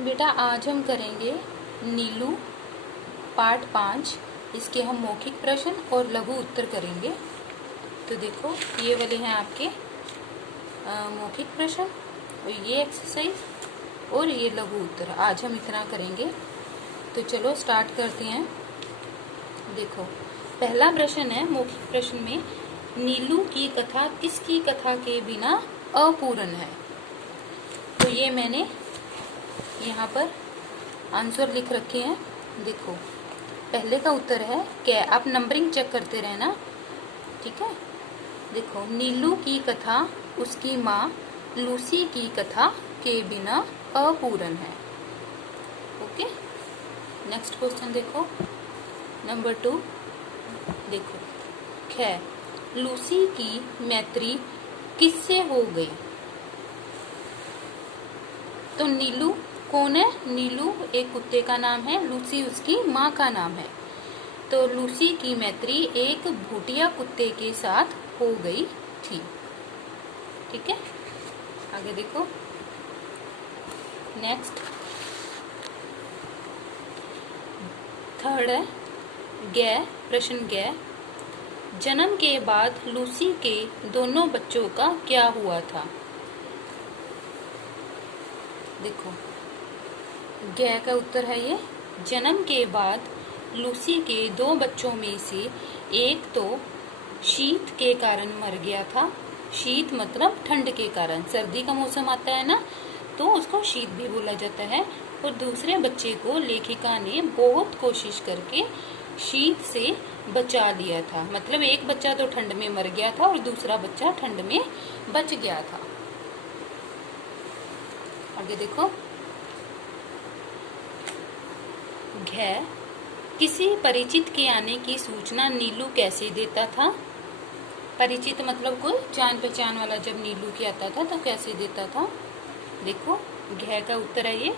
बेटा आज हम करेंगे नीलू पार्ट 5। इसके हम मौखिक प्रश्न और लघु उत्तर करेंगे। तो देखो ये वाले हैं आपके मौखिक प्रश्न और ये एक्सरसाइज और ये लघु उत्तर। आज हम इतना करेंगे। तो चलो स्टार्ट करते हैं। देखो पहला प्रश्न है मौखिक प्रश्न में, नीलू की कथा किसकी कथा के बिना अपूर्ण है। तो ये मैंने यहाँ पर आंसर लिख रखे हैं। देखो पहले का उत्तर है क्या, आप नंबरिंग चेक करते रहना, ठीक है। देखो नीलू की कथा उसकी माँ लूसी की कथा के बिना अपूर्ण है। ओके, नेक्स्ट क्वेश्चन देखो नंबर 2। देखो ख, लूसी की मैत्री किससे हो गई। तो नीलू कौन है? नीलू एक कुत्ते का नाम है, लूसी उसकी माँ का नाम है। तो लूसी की मैत्री एक भूटिया कुत्ते के साथ हो गई थी, ठीक है। आगे देखो नेक्स्ट थर्ड है गै, प्रश्न गै, जन्म के बाद लूसी के दोनों बच्चों का क्या हुआ था। देखो गै का उत्तर है ये, जन्म के बाद लूसी के 2 बच्चों में से एक तो शीत के कारण मर गया था। शीत मतलब ठंड के कारण, सर्दी का मौसम आता है ना तो उसको शीत भी बोला जाता है। और दूसरे बच्चे को लेखिका ने बहुत कोशिश करके शीत से बचा लिया था। मतलब एक बच्चा तो ठंड में मर गया था और दूसरा बच्चा ठंड में बच गया था। आगे देखो घै, किसी परिचित के आने की सूचना नीलू कैसे देता था। परिचित मतलब कोई जान पहचान वाला जब नीलू के आता था तो कैसे देता था। देखो घै का उत्तर है ये,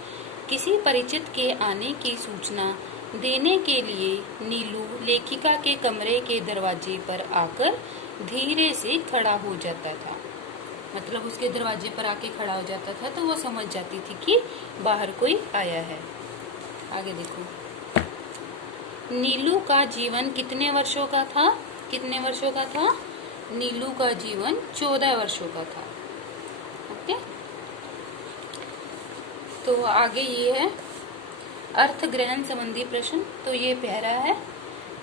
किसी परिचित के आने की सूचना देने के लिए नीलू लेखिका के कमरे के दरवाजे पर आकर धीरे से खड़ा हो जाता था। मतलब उसके दरवाजे पर आके खड़ा हो जाता था तो वो समझ जाती थी कि बाहर कोई आया है। आगे देखो नीलू का जीवन कितने वर्षों का था। कितने वर्षों का था? नीलू का जीवन 14 वर्षों का था। ओके, तो आगे ये है अर्थ ग्रहण संबंधी प्रश्न। तो ये पहला है,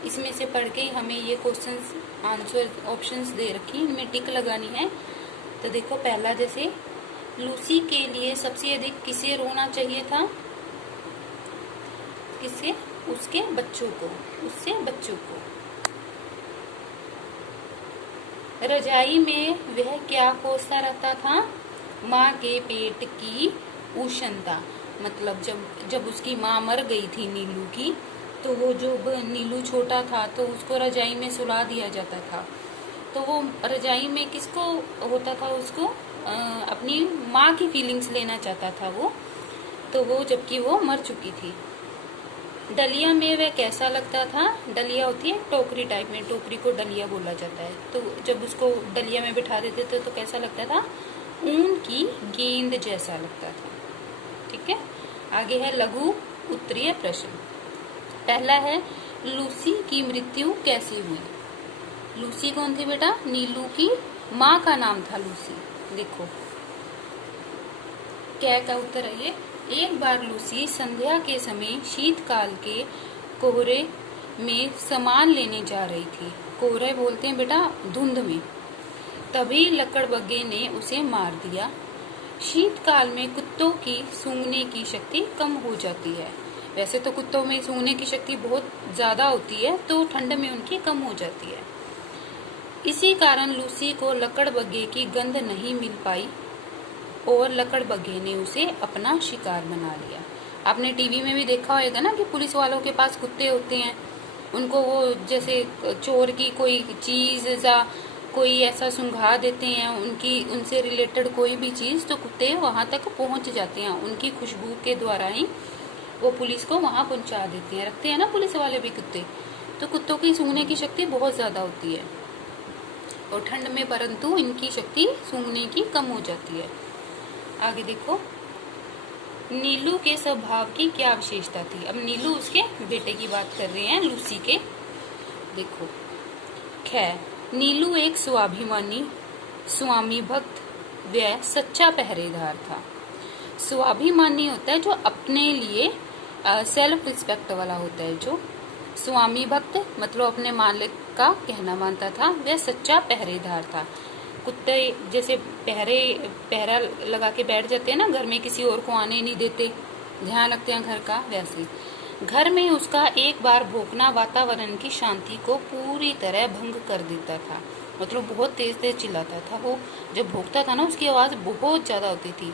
इसमें से पढ़ के हमें ये क्वेश्चंस आंसर ऑप्शंस दे रखी, इनमें टिक लगानी है। तो देखो पहला, जैसे लूसी के लिए सबसे अधिक किसे रोना चाहिए था। किसे? उसके बच्चों को, उससे बच्चों को। रजाई में वह क्या कोसता रहता था। माँ के पेट की उष्णता। मतलब जब उसकी माँ मर गई थी नीलू की, तो वो जो नीलू छोटा था तो उसको रजाई में सुला दिया जाता था। तो वो रजाई में किसको होता था, उसको अपनी माँ की फीलिंग्स लेना चाहता था वो, तो वो जबकि वो मर चुकी थी। डलिया में वह कैसा लगता था। डलिया होती है टोकरी टाइप में, टोकरी को डलिया बोला जाता है। तो जब उसको डलिया में बिठा देते थे तो कैसा लगता था, ऊन की गेंद जैसा लगता था, ठीक है। आगे है लघु उत्तरीय प्रश्न। पहला है लूसी की मृत्यु कैसे हुई। लूसी कौन थी बेटा? नीलू की माँ का नाम था लूसी। देखो क्या का उत्तर है ये, एक बार लूसी संध्या के समय शीतकाल के कोहरे में सामान लेने जा रही थी। कोहरे बोलते हैं बेटा धुंध में। तभी लकड़बग्घे ने उसे मार दिया। शीतकाल में कुत्तों की सूंघने की शक्ति कम हो जाती है। वैसे तो कुत्तों में सूंघने की शक्ति बहुत ज्यादा होती है, तो ठंड में उनकी कम हो जाती है। इसी कारण लूसी को लकड़बग्घे की गंध नहीं मिल पाई और लकड़बग्घे ने उसे अपना शिकार बना लिया। आपने टीवी में भी देखा होगा ना कि पुलिस वालों के पास कुत्ते होते हैं, उनको वो जैसे चोर की कोई चीज या कोई ऐसा सुंघा देते हैं, उनसे रिलेटेड कोई भी चीज, तो कुत्ते वहां तक पहुंच जाते हैं। उनकी खुशबू के द्वारा ही वो पुलिस को वहां पहुंचा देते हैं। रखते हैं ना पुलिस वाले भी कुत्ते। तो कुत्तों की सूंघने की शक्ति बहुत ज्यादा होती है और ठंड में परंतु इनकी शक्ति सूंघने की कम हो जाती है। आगे देखो नीलू के स्वभाव की क्या विशेषता थी। अब नीलू उसके बेटे की बात कर रहे हैं, लूसी के। देखो, खैर, नीलू एक स्वाभिमानी, स्वामी भक्त व सच्चा पहरेदार था। स्वाभिमानी होता है जो अपने लिए सेल्फ रिस्पेक्ट वाला होता है, जो स्वामी भक्त मतलब अपने मालिक का कहना मानता था। वह सच्चा पहरेदार था। कुत्ते जैसे पहरा लगा के बैठ जाते हैं ना घर में, किसी और को आने नहीं देते, ध्यान रखते हैं घर का, वैसे घर में उसका एक बार भौंकना वातावरण की शांति को पूरी तरह भंग कर देता था। मतलब बहुत तेज तेज चिल्लाता था वो। जब भौंकता था ना, उसकी आवाज बहुत ज्यादा होती थी।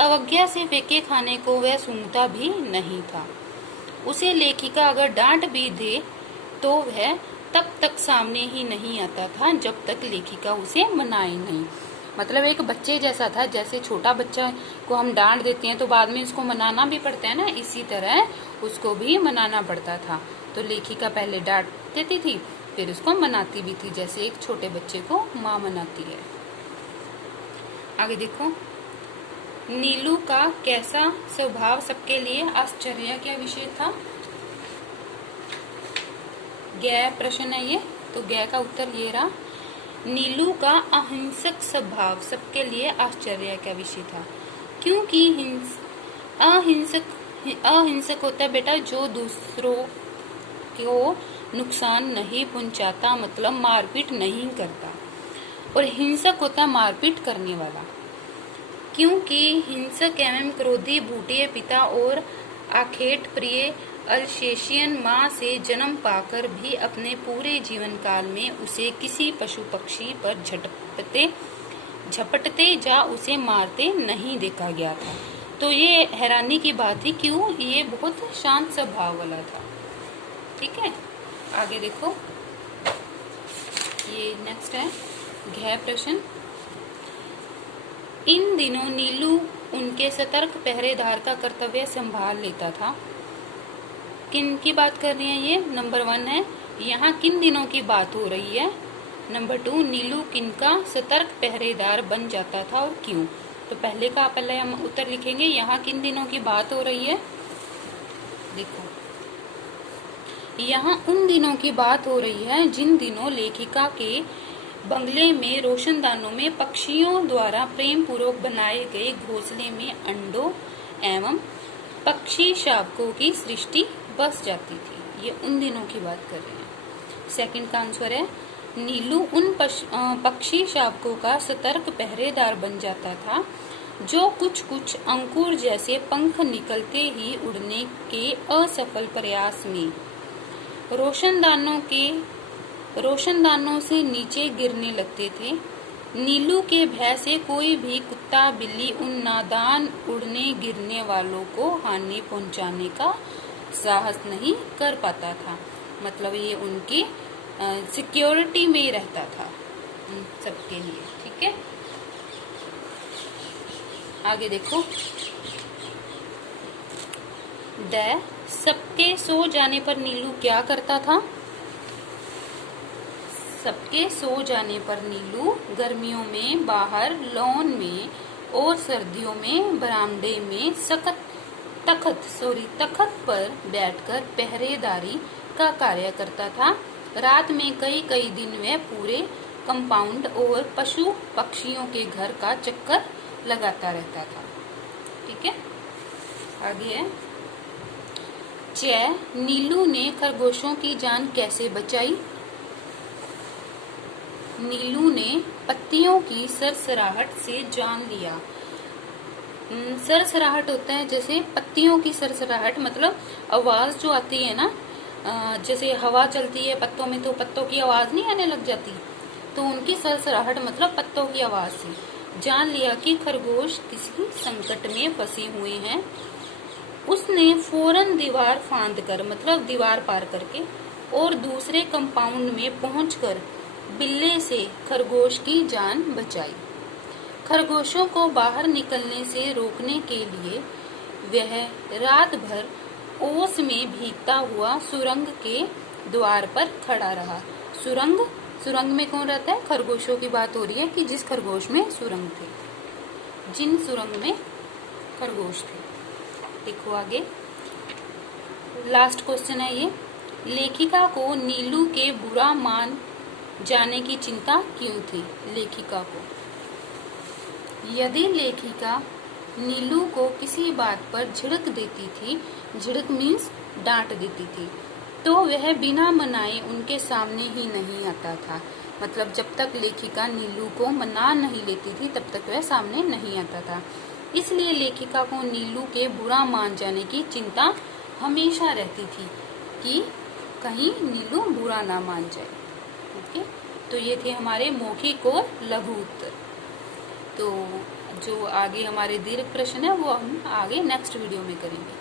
अवज्ञा से फेंके खाने को वह सूंघता भी नहीं था। उसे लेखिका अगर डांट भी दे तो वह तब तक सामने ही नहीं आता था जब तक लेखिका उसे मनाए नहीं। मतलब एक बच्चे जैसा था। जैसे छोटा बच्चा को हम डांट देते हैं तो बाद में उसको मनाना भी पड़ता है ना, इसी तरह उसको भी मनाना पड़ता था। तो लेखिका पहले डांट देती थी, फिर उसको मनाती भी थी, जैसे एक छोटे बच्चे को माँ मनाती है। आगे देखो, नीलू का कैसा स्वभाव सबके लिए आश्चर्य का विषय था। गै प्रश्न है ये, तो गै का उत्तर ये रहा। नीलू का अहिंसक स्वभाव सबके लिए आश्चर्य का विषय था, क्योंकि अहिंसक होता है बेटा जो दूसरों को नुकसान नहीं पहुंचाता, मतलब मारपीट नहीं करता। और हिंसक होता मारपीट करने वाला, क्योंकि हिंसक एवं क्रोधी भूटिया पिता और आखेट प्रिय अल्सेशियन माँ से जन्म पाकर भी अपने पूरे जीवन काल में उसे किसी पशु पक्षी पर झपटते या उसे मारते नहीं देखा गया था। तो ये हैरानी की बात थी, क्यों, ये बहुत शांत स्वभाव वाला था। ठीक है, आगे देखो, ये नेक्स्ट है गृह प्रश्न। इन दिनों नीलू उनके सतर्क पहरेदार का कर्तव्य संभाल लेता था। किन की बात कर रही है ये? नंबर 1 है, यहाँ किन दिनों की बात हो रही है। नंबर 2, नीलू किन का सतर्क पहरेदार बन जाता था और क्यों। तो पहले हम उत्तर लिखेंगे, यहाँ किन दिनों की बात हो रही है। देखो, यहाँ उन दिनों की बात हो रही है जिन दिनों लेखिका के बंगले में रोशनदानों में पक्षियों द्वारा प्रेम पूर्वक बनाए गए घोंसले में अंडों एवं पक्षी शावकों की सृष्टि बस जाती थी। ये उन दिनों की बात कर रहे हैं। सेकंड का आंसर है, नीलू उन पक्षी शावकों का सतर्क पहरेदार बन जाता था जो कुछ कुछ अंकुर जैसे पंख निकलते ही उड़ने के असफल प्रयास में रोशनदानों से नीचे गिरने लगते थे। नीलू के भय से कोई भी कुत्ता बिल्ली उन नादान उड़ने गिरने वालों को हानि पहुंचाने का साहस नहीं कर पाता था। मतलब ये उनकी सिक्योरिटी में रहता था सबके लिए। ठीक है, आगे देखो, सबके सो जाने पर नीलू क्या करता था। सबके सो जाने पर नीलू गर्मियों में बाहर लॉन में और सर्दियों में बरामदे में तखत पर बैठकर पहरेदारी का कार्य करता था। रात में कई कई दिन वह पूरे कंपाउंड और पशु पक्षियों के घर का चक्कर लगाता रहता था। ठीक है, आगे है, नीलू ने खरगोशों की जान कैसे बचाई। नीलू ने पत्तियों की सरसराहट से जान लिया। सरसराहट होता है जैसे पत्तियों की सरसराहट, मतलब आवाज जो आती है ना, जैसे हवा चलती है पत्तों में तो पत्तों की आवाज नहीं आने लग जाती, तो उनकी सरसराहट मतलब पत्तों की आवाज से जान लिया कि खरगोश किसी संकट में फंसे हुए हैं। उसने फौरन दीवार फांदकर, मतलब दीवार पार करके, और दूसरे कंपाउंड में पहुंचकर बिल्ले से खरगोश की जान बचाई। खरगोशों को बाहर निकलने से रोकने के लिए वह रात भर ओस में भीगता हुआ सुरंग के द्वार पर खड़ा रहा। सुरंग में कौन रहता है? खरगोशों की बात हो रही है कि जिस खरगोश में सुरंग थे, जिन सुरंग में खरगोश थे। देखो आगे लास्ट क्वेश्चन है ये। लेखिका को नीलू के बुरा मान जाने की चिंता क्यों थी? लेखिका को, यदि लेखिका नीलू को किसी बात पर झिड़क देती थी, झिड़क मीन्स डांट देती थी, तो वह बिना मनाए उनके सामने ही नहीं आता था। मतलब जब तक लेखिका नीलू को मना नहीं लेती थी तब तक वह सामने नहीं आता था। इसलिए लेखिका को नीलू के बुरा मान जाने की चिंता हमेशा रहती थी कि कहीं नीलू बुरा ना मान जाए। ओके, तो ये थे हमारे मौखिक और लघु उत्तर। तो जो आगे हमारे दीर्घ प्रश्न है वो हम आगे नेक्स्ट वीडियो में करेंगे।